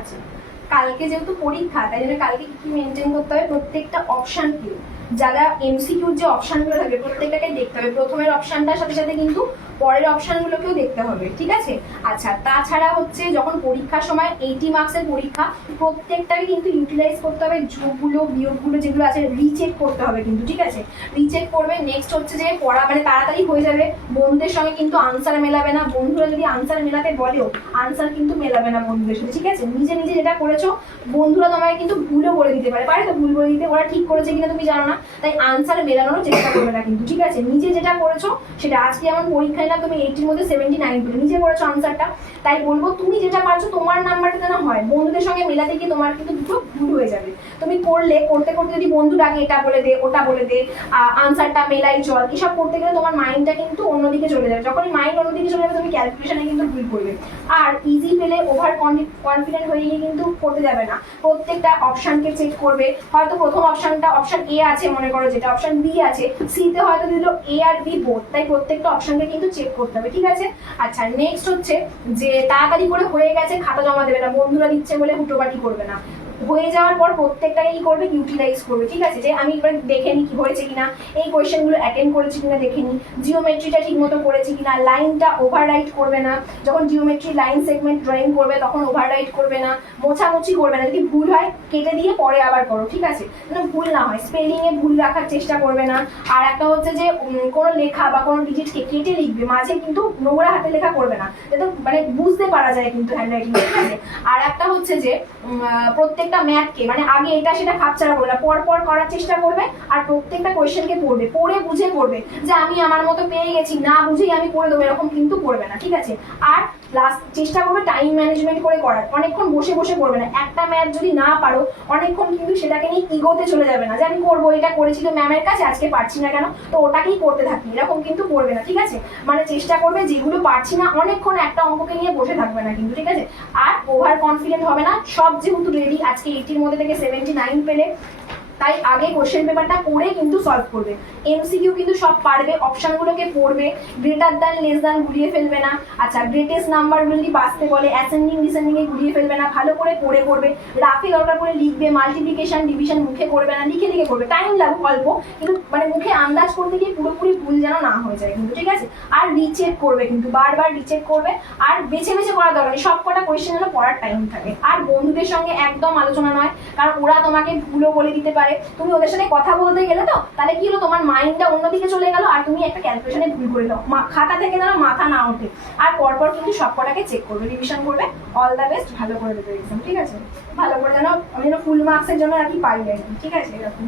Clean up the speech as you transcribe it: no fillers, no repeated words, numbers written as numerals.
আচ্ছা, কালকে যেহেতু পরীক্ষা তাই জন্য কালকে কি মেনটেন করতে হবে, প্রত্যেকটা অপশানকে যারা এমসিকিউর যে অপশানগুলো থাকবে প্রত্যেকটাকে দেখতে হবে। প্রথমের অপশানটার সাথে সাথে কিন্তু পরের অপশানগুলোকেও দেখতে হবে, ঠিক আছে। আচ্ছা, তাছাড়া হচ্ছে যখন পরীক্ষার সময় 80 মার্কসের পরীক্ষা, প্রত্যেকটাকে কিন্তু ইউটিলাইজ করতে হবে। যোগগুলো বিয়োগগুলো যেগুলো আছে রিচেক করতে হবে কিন্তু, ঠিক আছে, রিচেক করবে। নেক্সট হচ্ছে যে পড়া মানে তাড়াতাড়ি হয়ে যাবে, বন্ধুদের সঙ্গে কিন্তু আনসার মেলাবে না। বন্ধুরা যদি আনসার মেলাতে বলেও আনসার কিন্তু মেলাবে না বন্ধুদের সাথে, ঠিক আছে। নিজে নিজে যেটা করেছো বন্ধুরা তোমাকে কিন্তু ভুলও বলে দিতে পারে, তো ভুল বলে দিতে, ওরা ঠিক করেছে কিনা তুমি জানো না, তাই আনসার মেলানোর চেষ্টা করবে না কিন্তু, ঠিক আছে। নিজে যেটা করেছো সেটা, আজকে যেমন পরীক্ষায় না তুমি 80-র মধ্যে 79 পেলে, নিজে করেছো আনসারটা, তাই বলবো তুমি যেটা পারছো তোমার নাম্বারটা যেন হয়, বন্ধুদের সঙ্গে মেলাতে গিয়ে তোমার কিন্তু দুটো ভুল হয়ে যাবে। তুমি করলে করতে করতে যদি বন্ধু ডাকে এটা বলে দে ওটা বলে দে, আনসারটা মেলাই চল, এসব করতে গেলে তোমার মাইন্ডটা কিন্তু অন্যদিকে চলে যাবে। যখনই মাইন্ড অন্যদিকে চলে যাবে তুমি ক্যালকুলেশনে কিন্তু ভুল করবে। আর ইজি পেলে ওভার কনফিডেন্ট হয়ে গিয়ে কিন্তু করতে যাবে না, প্রত্যেকটা অপশানকে চেক করবে। হয়তো প্রথম অপশানটা অপশান এ আছে মনে করো, যেটা অপশান বি আছে, সিতে হয়তো দিল এ আর বি বোথ, তাই প্রত্যেকটা অপশানকে কিন্তু চেক করতে হবে, ঠিক আছে। আচ্ছা, নেক্সট হচ্ছে যে তাড়াতাড়ি করে হয়ে গেছে খাতা জমা দেবে না, বন্ধুরা দিচ্ছে বলে হুটোপাটি করবে না। হয়ে যাওয়ার পর প্রত্যেকটাকে কি করবে, ইউটিলাইজ করবে, ঠিক আছে। যে আমি এবার দেখে নিই কি হয়েছে কিনা, এই কোয়েশ্চেনগুলো অ্যাটেন্ড করেছি কিনা দেখে নিই, জিওমেট্রিটা ঠিক মতো করেছি কিনা, লাইনটা ওভাররাইট করবে না। যখন জিওমেট্রি লাইন সেগমেন্ট ড্রয়িং করবে তখন ওভাররাইট করবে না, মোছামুছি করবে না। যদি ভুল হয় কেটে দিয়ে পরে আবার করো, ঠিক আছে, যেন ভুল না হয়। স্পেলিংয়ে ভুল রাখার চেষ্টা করবে না। আর একটা হচ্ছে যে কোনো লেখা বা কোনো ডিজিটকে কেটে লিখবে, মাঝে কিন্তু নোংরা হাতে লেখা করবে না, যাতে মানে বুঝতে পারা যায় কিন্তু হ্যান্ডরাইটিং, ঠিক আছে। আর একটা হচ্ছে যে প্রত্যেকটা ম্যাথকে মানে আগে এটা সেটা খাপছাড়া করবে না, পর পর করার চেষ্টা করবে। আর প্রত্যেকটা কোয়েশ্চেনকে পড়বে, পড়ে বুঝে পড়বে, যে আমি আমার মতো পেয়ে গেছি না বুঝেই আমি করে দেবো, এরকম কিন্তু করবে না, ঠিক আছে। আর লাস্ট চেষ্টা করবে টাইম ম্যানেজমেন্ট করে করার, অনেকক্ষণ বসে বসে করবে না। একটা ম্যাথ যদি না পারো অনেকক্ষণ কিন্তু সেটাকে নিয়ে ইগোতে চলে যাবে না, যে আমি করবো, এটা করেছি তো ম্যামের কাছে, আজকে পারছি না কেন, তো ওটাকেই করতে থাকি, এরকম কিন্তু করবে না, ঠিক আছে। মানে চেষ্টা করবে যেগুলো পারছি না অনেকক্ষণ একটা অঙ্ককে নিয়ে বসে থাকবে না কিন্তু, ঠিক আছে। আর ওভার কনফিডেন্ট হবে না। সব যেহেতু রেডি, আজকে 80-র মধ্যে থেকে 79 পেলে, তাই আগে কোশ্চেন পেপারটা পড়ে কিন্তু সলভ করবে। এমসিকিউ কিন্তু সব পারবে, অপশনগুলোকে পড়বে, গ্রেটার দ্যান লেস দ্যান গুলিয়ে ফেলবে না। আচ্ছা, গ্রেটেস্ট নাম্বারগুলো যদি বাঁচতে বলে অ্যাসেন্ডিং ডিসেন্ডিং এ গুলিয়ে ফেলবে না, ভালো করে পড়ে করবে, রাফে দরকার করে লিখবে, মাল্টিপ্লিকেশন ডিভিশন মুখে করবে না, লিখে লিখে করবে, টাইম লাগুক অল্প, কিন্তু মানে মুখে আন্দাজ করতে গিয়ে পুরোপুরি ভুল যেন না হয়ে যায় কিন্তু, ঠিক আছে। আর রিচেক করবে কিন্তু, বারবার রিচেক করবে। আর বেছে বেছে করা দরকার নেই, সব কটা কোয়েশ্চেন যেন পড়ার টাইম থাকে। আর বন্ধুদের সঙ্গে একদম আলোচনা নয়, কারণ ওরা তোমাকে ভুলও বলে দিতে পারে। তুমি ওদের সাথে কথা বলতে গেলে তো তাহলে কি হলো, তোমার মাইন্ডটা অন্যদিকে চলে গেল আর তুমি একটা ক্যালকুলেশনে ভুল করে দাও, খাতা থেকে যেন মাথা না ওঠে। আর পরপর কিন্তু সব কটাকে চেক করবে, রিভিশন করবে। অল দ্য বেস্ট, ভালো করে দেবে এক্সাম, ঠিক আছে। ভালো করে যেন আমি যেন ফুল মার্কসের জন্য আর কি পাই আর কি, ঠিক আছে, এরকম।